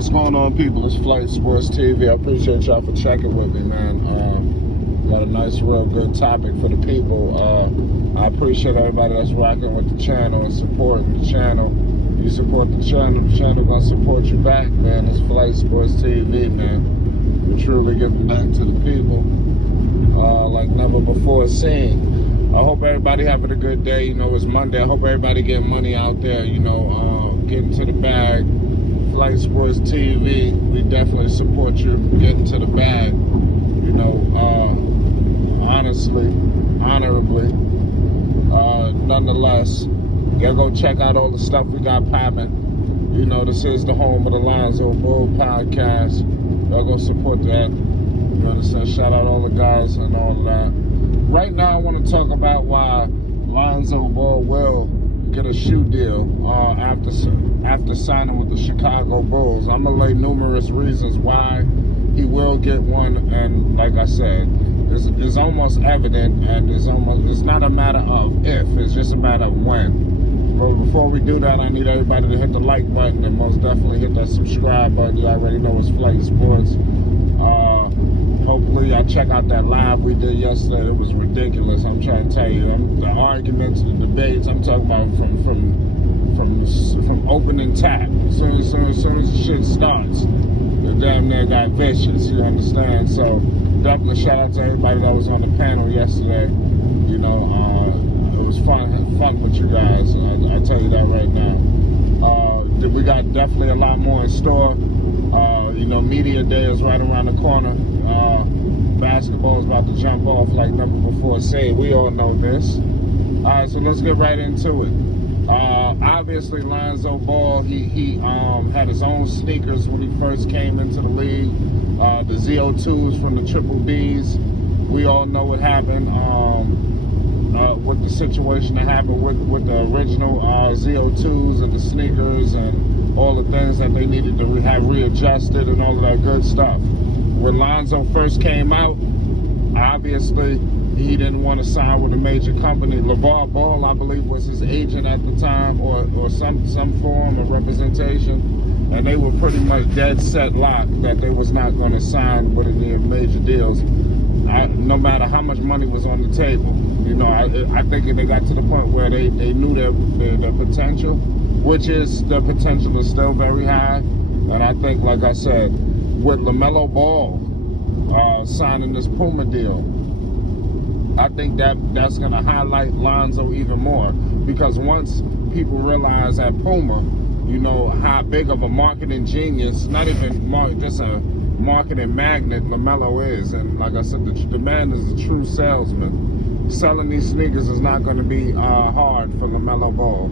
What's going on, people? It's Flight Sports TV. I appreciate y'all for checking with me, man. Got a nice, real good topic for the people. I appreciate everybody that's rocking with the channel and supporting the channel. You support the channel gonna support you back, man. It's Flight Sports TV, man. We're truly giving back to the people like never before seen. I hope everybody having a good day. You know, it's Monday. I hope everybody getting money out there, you know, getting to the bag. Flight Sports TV, we definitely support you getting to the bag, you know, honestly, honorably. Nonetheless, y'all go check out all the stuff we got popping. You know, this is the home of the Lonzo Bull podcast. Y'all go support that. You understand? Shout out all the guys and all of that. Right now, I want to talk about why Lonzo Bull will get a shoe deal after signing with the Chicago Bulls. I'm gonna lay numerous reasons why he will get one, and like I said, it's almost evident, and it's not a matter of if, it's just a matter of when. But before we do that, I need everybody to hit the like button and most definitely hit that subscribe button. You already know it's Flight Sports. Hopefully y'all check out that live we did yesterday. It was ridiculous. I'm trying to tell you, the arguments, the debates, I'm talking about from opening tap. As soon as the shit starts, the damn near got vicious, you understand? So definitely shout out to everybody that was on the panel yesterday. You know, it was fun with you guys. I tell you that right now. We got definitely a lot more in store. You know, media day is right around the corner. Basketball is about to jump off like never before. Say, we all know this. All right, so let's get right into it. Obviously, Lonzo Ball, he had his own sneakers when he first came into the league. The ZO2s from the Triple Bs. We all know what happened with the situation that happened with the original ZO2s and the sneakers and all the things that they needed to have readjusted and all of that good stuff. When Lonzo first came out, obviously he didn't want to sign with a major company. LeVar Ball, I believe, was his agent at the time, or some form of representation, and they were pretty much dead set locked that they was not going to sign with any major deals, no matter how much money was on the table. You know, I think they got to the point where they knew their potential, which is the potential is still very high, and I think, like I said, with LaMelo Ball signing this Puma deal, I think that's going to highlight Lonzo even more, because once people realize at Puma, you know, how big of a marketing genius, not even just a marketing magnet LaMelo is, and like I said, the man is a true salesman. Selling these sneakers is not going to be hard for LaMelo Ball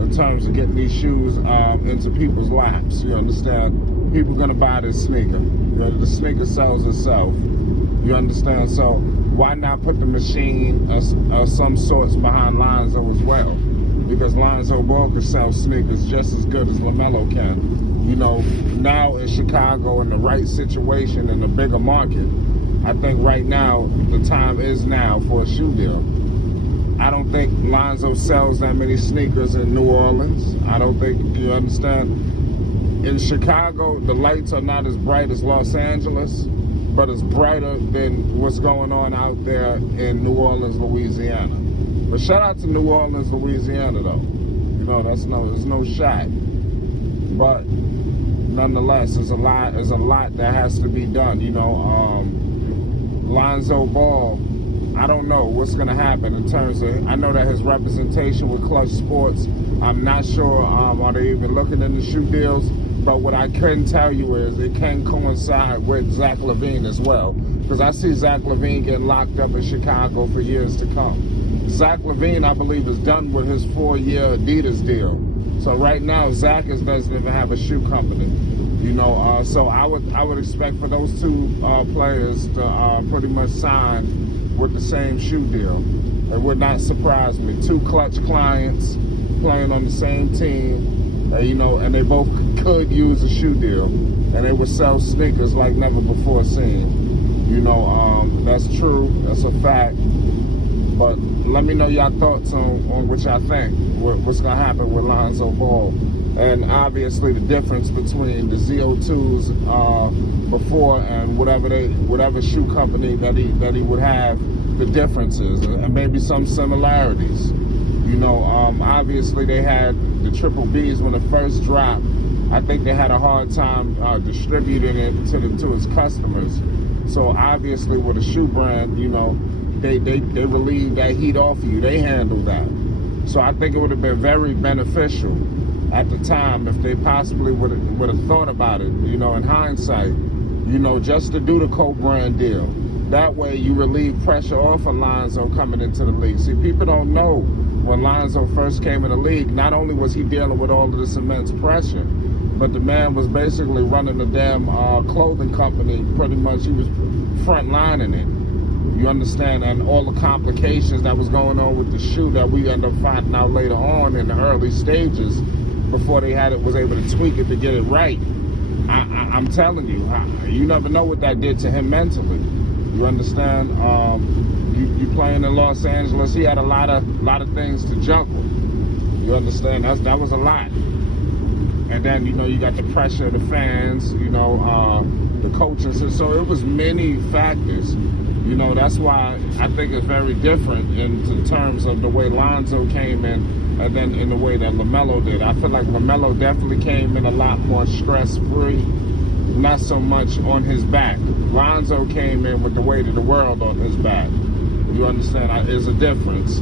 in terms of getting these shoes into people's laps. You understand? People are going to buy this sneaker. You know, the sneaker sells itself. You understand? So why not put the machine of some sorts behind Lonzo as well? Because Lonzo Ball can sell sneakers just as good as LaMelo can. You know, now in Chicago, in the right situation, in a bigger market, I think right now, the time is now for a shoe deal. I don't think Lonzo sells that many sneakers in New Orleans. I don't think, you understand? In Chicago, the lights are not as bright as Los Angeles, but it's brighter than what's going on out there in New Orleans, Louisiana. But shout out to New Orleans, Louisiana, though. You know, there's no shot. But nonetheless, there's a lot that has to be done. You know, Lonzo Ball, I don't know what's going to happen in terms of, I know that his representation with Clutch Sports, I'm not sure, are they even looking into shoe deals? But what I can tell you is it can coincide with Zach LaVine as well. Because I see Zach LaVine getting locked up in Chicago for years to come. Zach LaVine, I believe, is done with his 4-year Adidas deal. So right now, Zach doesn't even have a shoe company. You know, so I would expect for those two players to pretty much sign with the same shoe deal. It would not surprise me. Two Clutch clients playing on the same team. You know, and they both could use a shoe deal, and they would sell sneakers like never before seen. You know, that's true, that's a fact. But let me know your thoughts on what y'all think, what's gonna happen with Lonzo Ball. and obviously the difference between the Z02s before and whatever shoe company that he would have, the differences and maybe some similarities. Obviously they had the triple Bs when it first dropped. I think they had a hard time distributing it to his customers. So obviously with a shoe brand, they relieve that heat off of you. They handle that. So I think it would have been very beneficial at the time if they possibly would have thought about it, in hindsight, just to do the co-brand deal. That way you relieve pressure off of Lonzo coming into the league. See, people don't know when Lonzo first came in the league, not only was he dealing with all of this immense pressure, but the man was basically running a damn clothing company. Pretty much he was frontlining it. You understand? And all the complications that was going on with the shoe that we end up finding out later on in the early stages before they was able to tweak it to get it right. I'm telling you, you never know what that did to him mentally. You understand? You playing in Los Angeles, he had a lot of things to juggle. You understand? That was a lot. And then, you got the pressure of the fans, the coaches. So it was many factors. That's why I think it's very different in terms of the way Lonzo came in and then in the way that LaMelo did. I feel like LaMelo definitely came in a lot more stress-free, not so much on his back. Lonzo came in with the weight of the world on his back. You understand? There's a difference.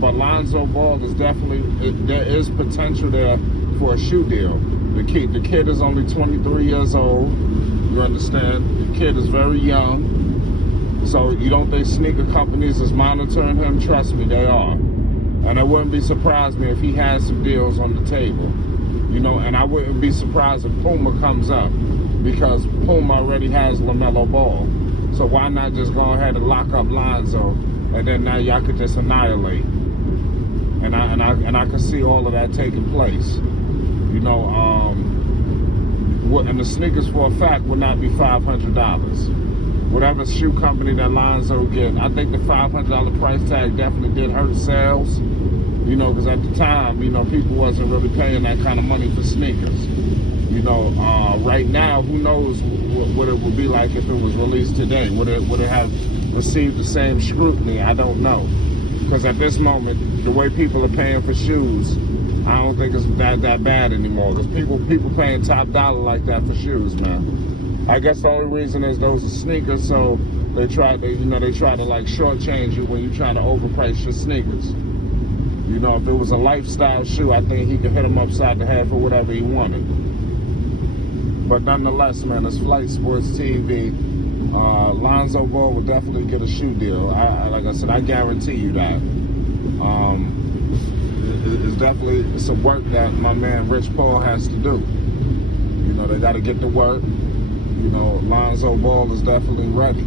But Lonzo Ball is definitely, there is potential there for a shoe deal. The kid is only 23 years old. You understand? The kid is very young. So you don't think sneaker companies is monitoring him? Trust me, they are. And it wouldn't be surprised me if he has some deals on the table. And I wouldn't be surprised if Puma comes up, because Puma already has LaMelo Ball. So why not just go ahead and lock up Lonzo, and then now y'all could just annihilate. And I could see all of that taking place. And the sneakers for a fact would not be $500. Whatever shoe company that Lonzo get, I think the $500 price tag definitely did hurt sales. Because at the time, people wasn't really paying that kind of money for sneakers. Right now, who knows what it would be like if it was released today? Would it have received the same scrutiny? I don't know. Because at this moment, the way people are paying for shoes, I don't think it's that bad anymore. Because people paying top dollar like that for shoes, man. I guess the only reason is those are sneakers, so they try to like shortchange you when you try to overprice your sneakers. If it was a lifestyle shoe, I think he could hit him upside the head for whatever he wanted. But nonetheless, man, it's Flight Sports TV. Lonzo Ball would definitely get a shoe deal. Like I said, I guarantee you that. It's definitely some work that my man Rich Paul has to do. They got to get to work. Lonzo Ball is definitely ready.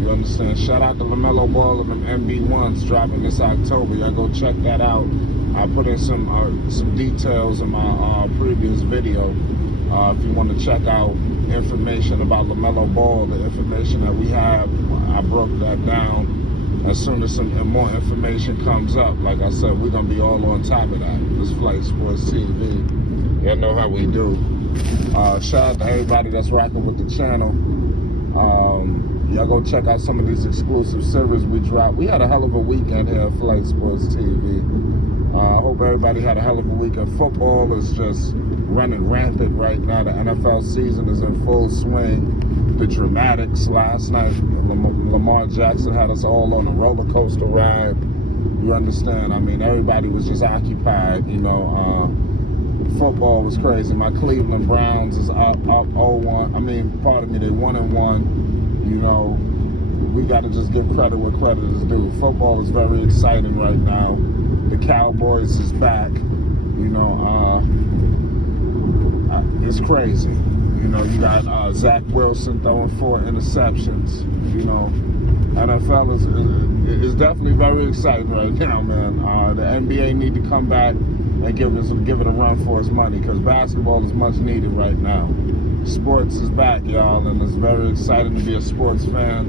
You understand? Shout out to LaMelo Ball and them MB1s dropping this October. Y'all go check that out. I put in some details in my previous video. If you want to check out information about LaMelo Ball, the information that we have, I broke that down. As soon as some more information comes up, like I said, we're going to be all on top of that. This Flight Sports TV. Y'all know how we do. Shout out to everybody that's rocking with the channel. Y'all go check out some of these exclusive series we dropped. We had a hell of a weekend here at Flight Sports TV. I hope everybody had a hell of a weekend. Football is just running rampant right now. The NFL season is in full swing. The dramatics last night, Lamar Jackson had us all on a roller coaster ride. You understand? I mean, everybody was just occupied. Football was crazy. My Cleveland Browns is up 0-1. They 1-1. We got to just give credit where credit is due. Football is very exciting right now. The Cowboys is back. It's crazy. You got Zach Wilson throwing 4 interceptions. NFL is definitely very exciting right now, man. The NBA need to come back and give it a run for its money, because basketball is much needed right now. Sports is back, y'all, and it's very exciting to be a sports fan.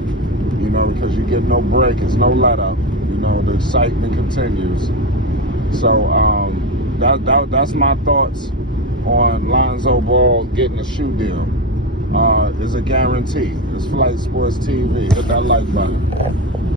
Because you get no break, it's no let up. The excitement continues. So that's my thoughts on Lonzo Ball getting a shoe deal. Is a guarantee. It's Flight Sports TV. Hit that like button.